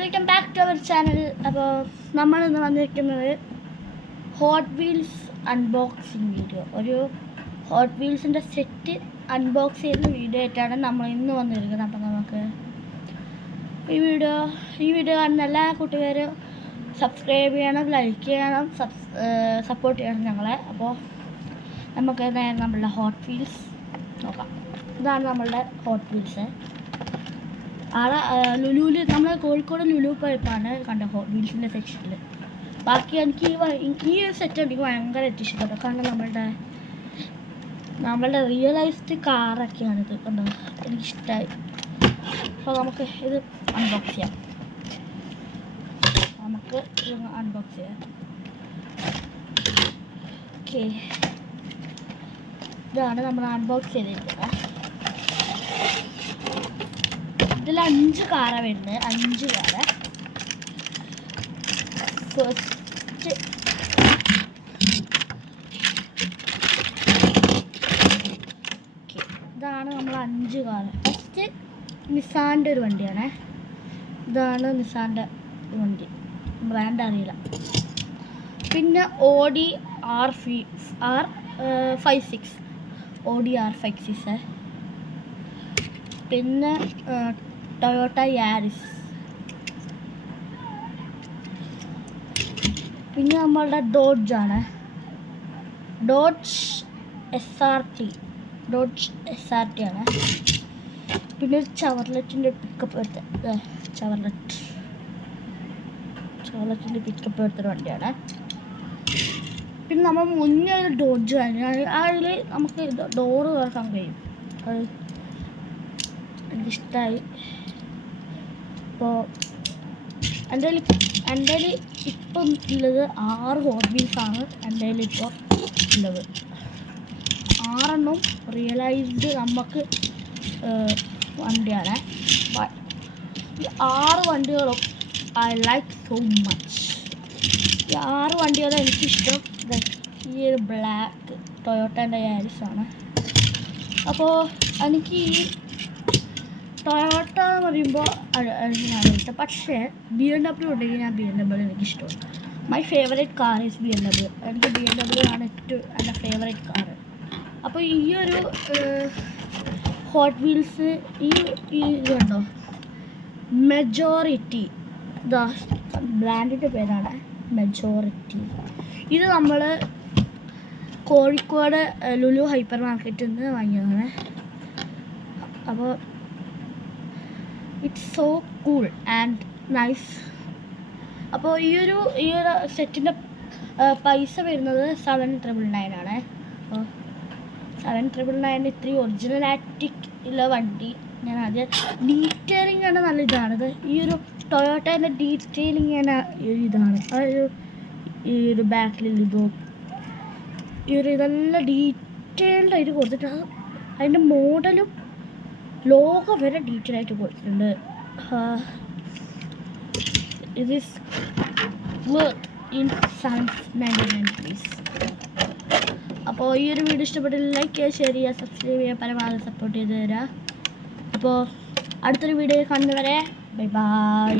Welcome back to our channel. അപ്പോൾ നമ്മളിന്ന് വന്നിരിക്കുന്നത് ഹോട്ട് വീൽസ് അൺബോക്സിങ് വീഡിയോ. ഒരു ഹോട്ട് വീൽസിൻ്റെ സെറ്റ് അൺബോക്സ് ചെയ്യുന്ന വീഡിയോ ആയിട്ടാണ് നമ്മൾ ഇന്ന് വന്നിരിക്കുന്നത്. അപ്പോൾ നമുക്ക് ഈ വീഡിയോ കാണുന്ന എല്ലാ കൂട്ടുകാരും സബ്സ്ക്രൈബ് ചെയ്യണം, ലൈക്ക് ചെയ്യണം, സപ്പോർട്ട് ചെയ്യണം ഞങ്ങളെ. അപ്പോൾ നമുക്ക് നേരെ നമ്മളുടെ ഹോട്ട് വീൽസ് നോക്കാം. ഇതാണ് നമ്മളുടെ ഹോട്ട് വീൽസ്. ലുലുവിൽ നമ്മൾ കോഴിക്കോട് ലുലു പോയപ്പോഴാണ് കണ്ട ഹോട്ട് വീൽസിൻ്റെ സെക്ഷനിൽ. ബാക്കി എനിക്ക് ഈ സെറ്റ് എനിക്ക് ഭയങ്കരമായിട്ട് ഇഷ്ടപ്പെട്ടു. കാരണം നമ്മളുടെ റിയലൈസ്ഡ് കാറൊക്കെയാണിത്. കണ്ടോ, എനിക്കിഷ്ടമായി. അപ്പോൾ നമുക്ക് ഇത് അൺബോക്സ് ചെയ്യാം. ഓക്കെ, ഇതാണ് നമ്മൾ അൺബോക്സ് ചെയ്തിരിക്കുന്നത്. ഇതിൽ 5 കാറാണ് വരുന്നത്. 5 കാറ്. ഫസ്റ്റ് ഇതാണ് നമ്മൾ 5 കാറ്. ഫസ്റ്റ് നിസാൻ്റെ ഒരു വണ്ടിയാണ്. ഇതാണ് നിസാൻ്റെ വണ്ടി, ബ്രാൻഡ് അറിയില്ല. പിന്നെ ഓഡി R56, ഓഡി R56. പിന്നെ ടൊയോട്ട യാരിസ്. പിന്നെ നമ്മളുടെ ഡോഡ്ജാണ്, ഡോഡ്ജ് SRT ആണ്. പിന്നെ ഒരു ചവർലെറ്റിൻ്റെ പിക്കപ്പ് എടുത്ത ചവർലെറ്റിൻ്റെ പിക്കപ്പ് എടുത്തൊരു വണ്ടിയാണ്. പിന്നെ നമ്മൾ മുന്നേ ഒരു ഡോഡ്ജ് അതിൽ നമുക്ക് ഡോറ് തുറക്കാൻ കഴിയും. അത് എനിക്കിഷ്ടമായി. അപ്പോൾ എൻ്റെ കയ്യിൽ ഇപ്പം ഉള്ളത് 6 ഹോട്ട് വീൽസാണ് എൻ്റെ കയ്യിൽ ഇപ്പോൾ ഉള്ളത്. 6 എണ്ണം റിയലൈസ്ഡ് നമുക്ക് വണ്ടിയാണ്. ഈ 6 വണ്ടികളും ഐ ലൈക്ക് സോ മച്ച്. ഈ 6 വണ്ടികളും എനിക്കിഷ്ടം. ഈ ഒരു ബ്ലാക്ക് ടൊയോട്ടേൻ്റെ യാരിസാണ്. അപ്പോൾ എനിക്ക് ഈ ടൊയോട്ട എന്ന് പറയുമ്പോൾ ഞാൻ ഇഷ്ടം. പക്ഷേ BMW ഉണ്ടെങ്കിൽ ഞാൻ BMW എനിക്കിഷ്ടമാണ്. My favourite car is BMW. എനിക്ക് BMW ആണ് ഏറ്റവും എൻ്റെ ഫേവറേറ്റ് കാർ. അപ്പോൾ ഈ ഒരു ഹോട്ട് വീൽസ് ഈ കണ്ടോ, മെജോറിറ്റി, ബ്രാൻഡിൻ്റെ പേരാണ് മെജോറിറ്റി. ഇത് നമ്മൾ കോഴിക്കോട് ലുലു ഹൈപ്പർ മാർക്കറ്റിൽ നിന്ന് വാങ്ങിയതാണ്. അപ്പോൾ it's so cool and nice. അപ്പോൾ ഈ ഒരു സെറ്റിൻ്റെ പൈസ വരുന്നത് 799 ആണ്. അപ്പോൾ 799 ഇത്രയും ഒറിജിനലാറ്റിക് ഉള്ള വണ്ടി. ഞാൻ ആദ്യം ഡീറ്റെയിലിംഗ് ആണ് നല്ല ഇതാണിത്. ഈ ഒരു ടൊയോട്ടേൻ്റെ ഡീറ്റെയിലിംഗ് ആണ് ഇതാണ്. ഈ ഒരു ബാക്കിൽ ഇതെല്ലാം ഡീറ്റെയിൽഡ് ആയിട്ട് കൊടുത്തിട്ട് അതിൻ്റെ മോഡലും ലോഗോ വരെ ഡീറ്റെയിൽ ആയിട്ട് കൊടുത്തിട്ടുണ്ട്. ഇത് ഈസ് വർത്ത് ഇൻ 799 rupees. അപ്പോൾ ഈ ഒരു വീഡിയോ ഇഷ്ടപ്പെട്ടില്ല ലൈക്ക് ചെയ്യുക, ഷെയർ ചെയ്യുക, സബ്സ്ക്രൈബ് ചെയ്യുക, പരമാവധി സപ്പോർട്ട് ചെയ്ത് തരാം. അപ്പോൾ അടുത്തൊരു വീഡിയോ കാണുന്നവരെ ബൈ ബൈ.